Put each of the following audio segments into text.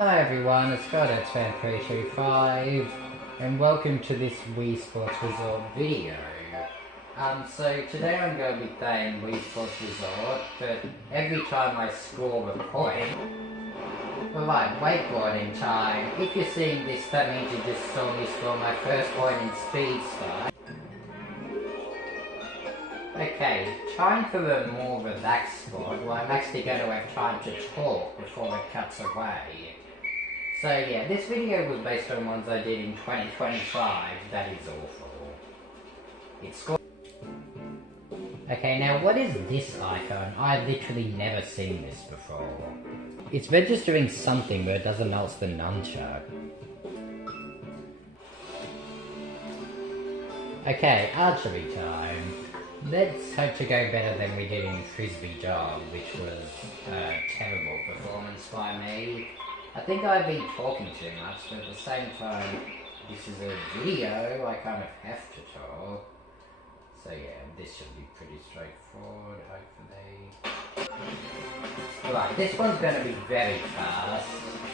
Hi everyone, it's Fan335 and welcome to this Wii Sports Resort video. So today I'm going to be playing Wii Sports Resort, but every time I score a point... Alright, wakeboarding time. If you're seeing this, that means you just saw me score my first point in Speed Style. Okay, time for a more relaxed sport where I'm actually going to have time to talk before it cuts away. So yeah, this video was based on ones I did in 2025, that is awful. It's got... Okay, now what is this icon? I've literally never seen this before. It's registering something but it doesn't know it's the nunchuck. Okay, archery time. Let's hope to go better than we did in Frisbee Dog, which was a terrible performance by me. I think I've been talking too much, but at the same time, this is a video, I kind of have to talk. So yeah, this should be pretty straightforward, hopefully. Right, this one's going to be very fast,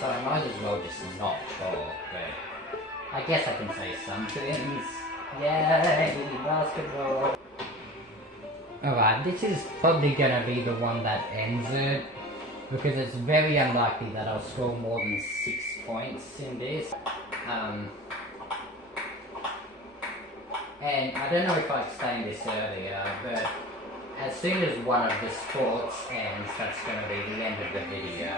so I might as well just not talk, but I guess I can say some things. Yay, basketball! Alright, this is probably going to be the one that ends it, because it's very unlikely that I'll score more than 6 points in this. And I don't know if I explained this earlier, but as soon as one of the sports ends, that's going to be the end of the video.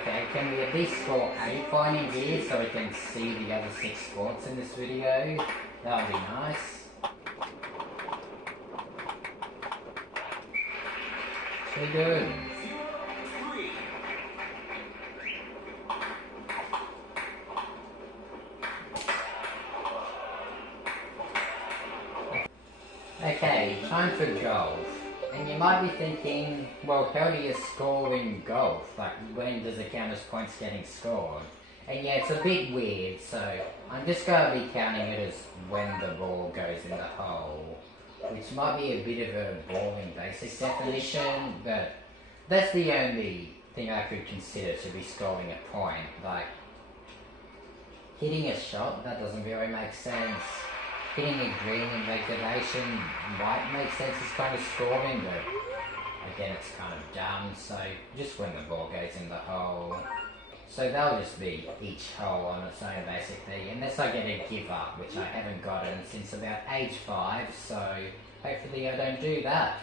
Okay, can we at least score a point in here so we can see the other 6 sports in this video? That would be nice. So good. Okay, time for golf. And you might be thinking, well, how do you score in golf? Like, when does it count as points getting scored? And yeah, it's a bit weird, so I'm just going to be counting it as when the ball goes in the hole. Which might be a bit of a boring basic definition, but that's the only thing I could consider to be scoring a point. Like, hitting a shot, that doesn't really make sense. Hitting a green in regulation might make sense as kind of scoring, but again it's kind of dumb, so just when the ball goes in the hole. So that'll just be each hole on its own basically, unless I get a give up, which I haven't gotten since about age 5, so hopefully I don't do that.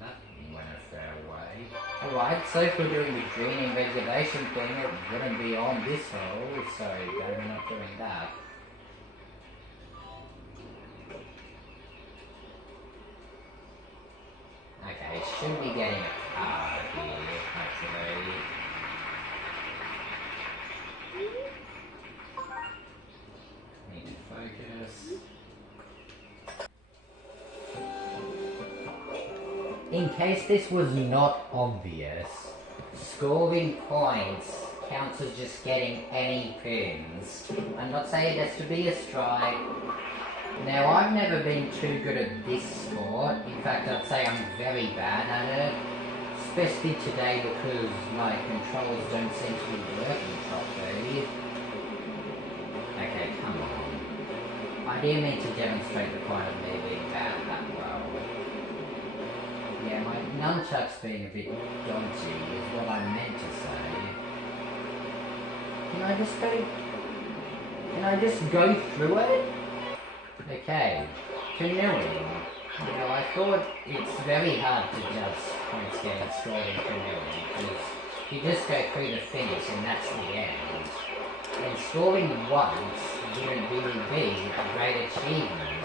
That went a fair way. Alright, so if we're doing the green in regulation thing, it wouldn't be on this hole, so we're not doing that. Okay, should be getting a card here, hopefully. Need to focus. In case this was not obvious, scoring points counts as just getting any pins. I'm not saying it has to be a strike. Now, I've never been too good at this sport. In fact, I'd say I'm very bad at it. Especially today because my controls don't seem to be working properly. Okay, come on. I do mean to demonstrate the point of me being bad at that well. Yeah, my nunchucks being a bit dodgy is what I meant to say. Can I just go through it? Okay, canoeing. Now I thought it's very hard to judge points getting scored in canoeing because you just go through the finish and that's the end. And scoring once wouldn't really be a great achievement.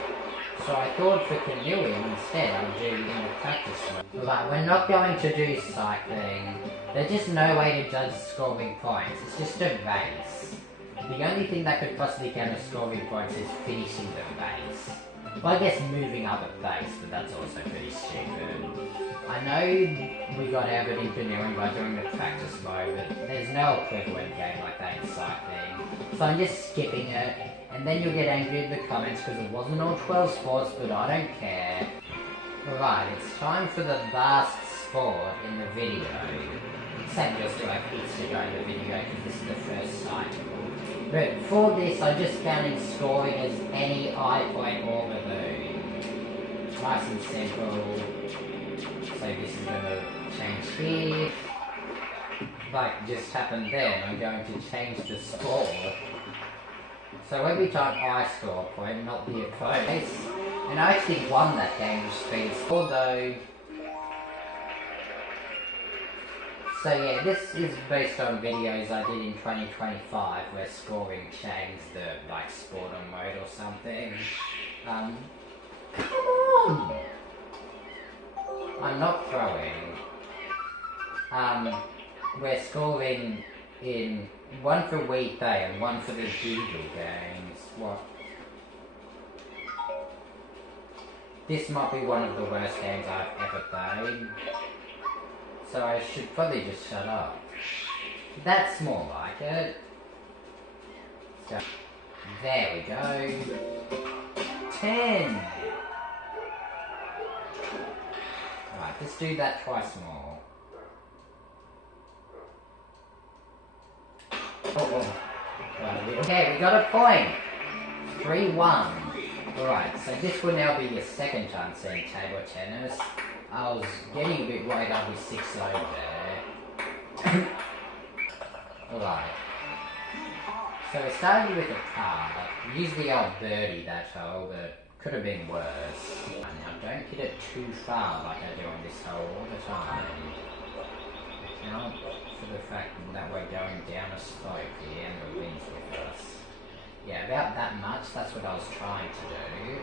So I thought for canoeing instead I'll do in the practice mode. But we're not going to do cycling. There's just no way to judge scoring points. It's just a race. The only thing that could possibly count as scoring points is finishing the race. Well, I guess moving up a place, but that's also pretty stupid. I know we got out of it in canoeing by doing the practice mode, but there's no equivalent game like that in cycling. So I'm just skipping it, and then you'll get angry in the comments because it wasn't all 12 sports, but I don't care. Right, it's time for the last sport in the video. Except you'll still have hits to go in the video because this is the first cycle. But for this, I'm just counting scoring as any I point or balloon. Nice and simple. So this is going to change here. Like just happened then, I'm going to change the score. So every time I score a point, not the opponent. And I actually won that game with speed, although... So yeah, this is based on videos I did in 2025 where scoring changed the, like, sport on mode or something. Come on! I'm not throwing. We're scoring in one for Wii Play and one for the Google games. What? This might be one of the worst games I've ever played. So I should probably just shut up. That's more like it. So, there we go. 10! Right, let's do that twice more. Okay, we got a point. 3-1. Alright, so this will now be your second time seeing table tennis. I was getting a bit worried I'd be 6-0 there. Alright. So we started with a par. Usually I'll birdie that hole, but could have been worse. Now don't hit it too far like I do on this hole all the time. Account for the fact that we're going down a slope here and the wind's with us. Yeah, about that much, that's what I was trying to do.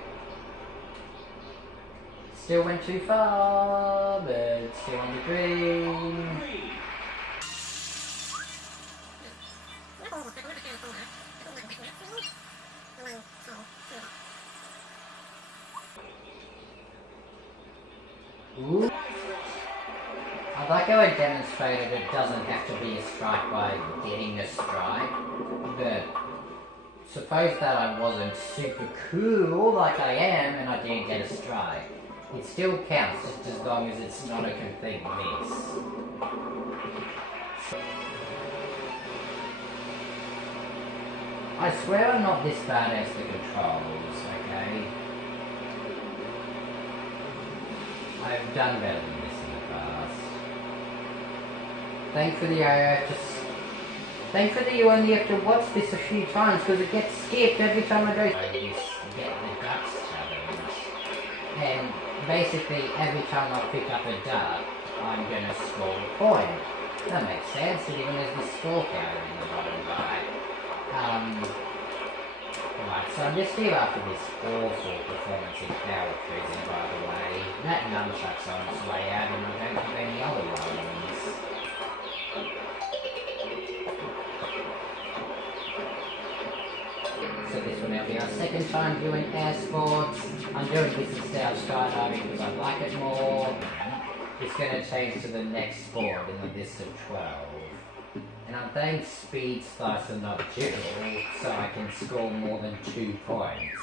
Still went too far, but still on the green. Ooh. I like how I demonstrated it doesn't have to be a strike by getting a strike, but suppose that I wasn't super cool like I am and I didn't get a strike. It still counts just as long as it's not a complete miss. I swear I'm not this bad as the controls, okay? I've done better than this in the past. Thankfully you only have to watch this a few times because it gets skipped every time I go. I just get the ducks challenge. And basically every time I pick up a duck, I'm gonna score a point. That makes sense, it even has the score counter in the bottom right. Right, so I'm just here after this awful performance in power cruising, by the way. That nunchuck's on its way out and I don't have any other ones. So this will now be our second time doing air sports. I'm doing this instead of skydiving because I like it more. It's going to change to the next sport in the list of 12. And I'm playing speed slice and not jiggle, so I can score more than 2 points.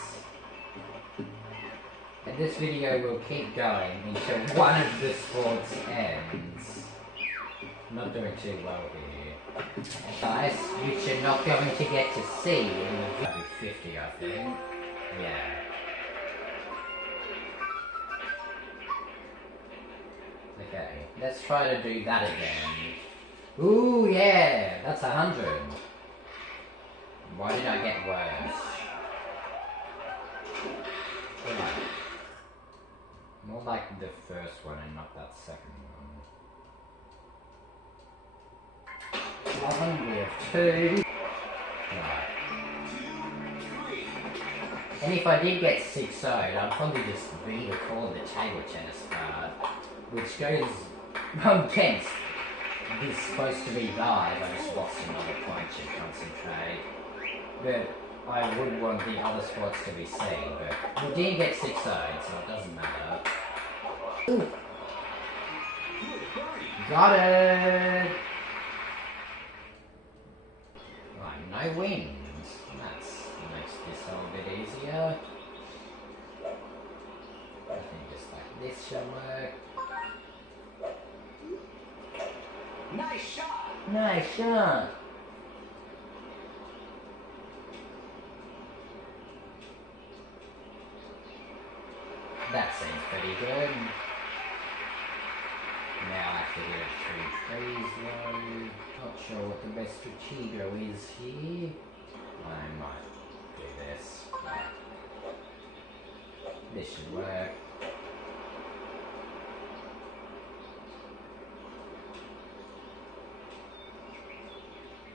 And this video will keep going until one of the sports ends. I'm not doing too well here. Guys, which you're not going to get to see in the video 50, I think. Yeah. Okay, let's try to do that again. Ooh, yeah, that's 100. Why did I get worse? Right. More like the first one and not that second one. We have 2. Right. And if I did get 6-0, I'd probably just re-record the table tennis part, which goes against this supposed to be live. I just lost another point to concentrate. But I would want the other sports to be seen, but we didn't get 6-0, so it doesn't matter. Ooh. Got it! Right, no wins. That makes this a little bit easier. think just like this should work. Nice shot! Nice shot! That seems pretty good. Now I have to get it through trees though. Not sure what the best strategy is here. I might do this. This should work.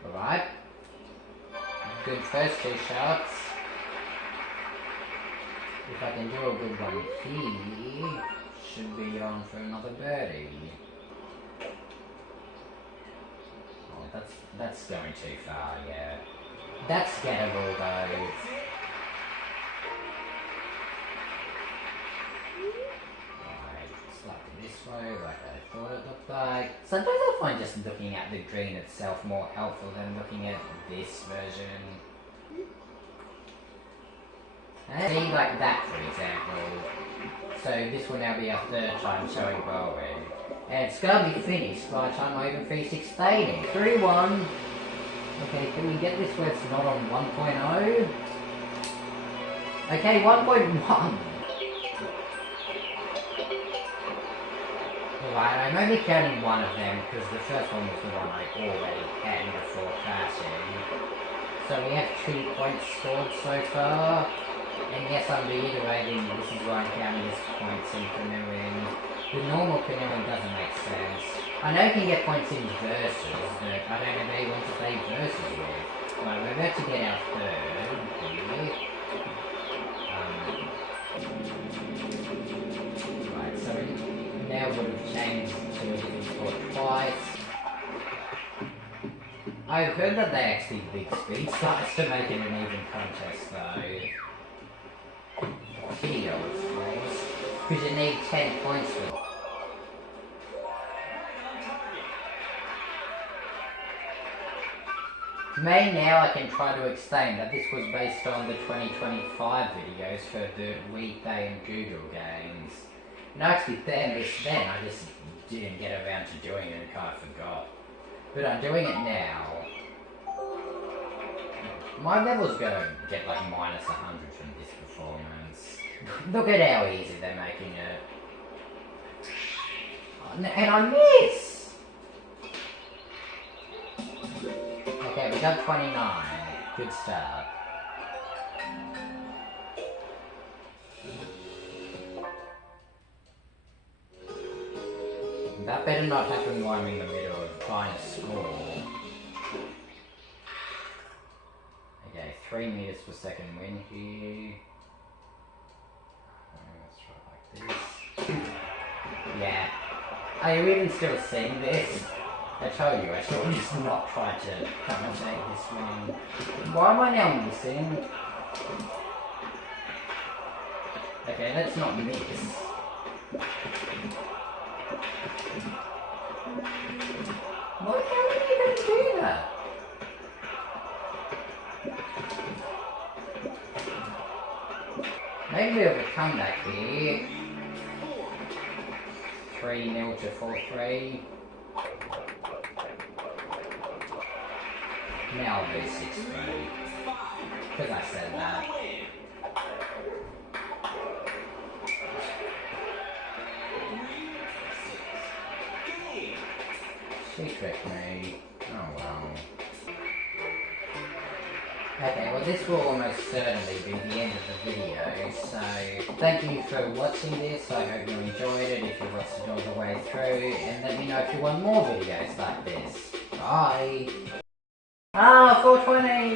Alright. Good first two shots. If I can do a good one here, should be on for another birdie. Oh, that's going too far, yeah. That's gettable though. Slightly this way, like I thought it looked like. Sometimes I find just looking at the green itself more helpful than looking at this version. See, like that for example. So this will now be our third time showing bowling. And it's gonna be finished by the time I even finish explaining. 3-1. Okay, can we get this where it's not on 1.0? Okay, 1.1. Right, I'm only counting one of them because the first one was the one I already had before crashing. So we have 2 points scored so far. And yes, I'm reiterating, this is why I'm counting as points in canoeing. The normal canoeing doesn't make sense. I know you can get points in versus, but I don't know who you want to play versus with. Right, we're about to get our third here. Right, so we now would have changed to a different score twice. I've heard that they actually big speed starts to make it an even contest though. Video, of course, because you need 10 points for it. Maybe now I can try to explain that this was based on the 2025 videos for the weekday and Google games. And I actually planned this then, I just didn't get around to doing it and kind of forgot. But I'm doing it now. My level's gonna get like minus 100 from this performance. Look at how easy they're making it. And I miss! Okay, we got 29. Good start. That better not happen while I'm in the middle of trying to score. Okay, 3 meters per second wind here. Let's try like this. Yeah. Are you even still seeing this? I told you I should just not try to commentate this swing. Why am I now missing? Okay, let's not miss. Why can't we even do that? Maybe we have a comeback here. 3-0 to 4-3. Now I'll do 6-3. Because I said that. She tricked me. Oh well. Okay, well this will almost certainly be the end of the video, so thank you for watching this. I hope you enjoyed it if you watched it all the way through, and let me know if you want more videos like this. Bye! Ah, 420!